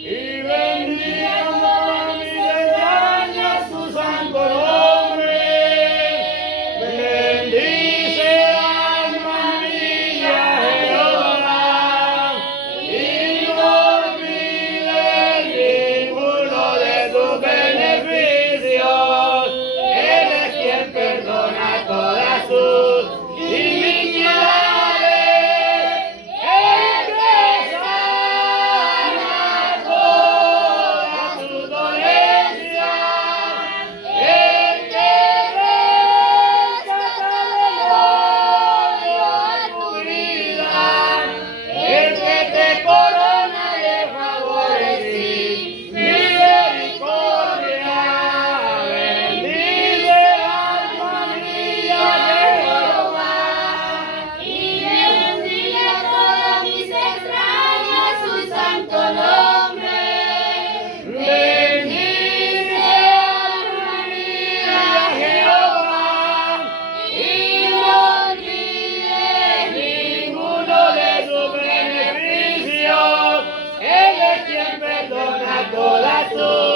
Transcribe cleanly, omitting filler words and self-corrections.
y bendiga todas mis entrañas su santo nombre. Bendice alma mía Jehová, y no olvides ninguno de sus beneficios. Él es quien perdona todas sus iniquidades, el que sana todas sus dolencias, el que rescata del odio a tu vida, el que te corona de favores y misericordia. Bendice alma mía Jehová, Y bendiga todas mis extrañas su santo nombre. bendice alma mía Jehová, y no olvides ninguno de sus beneficios. Él es quien perdona todas tus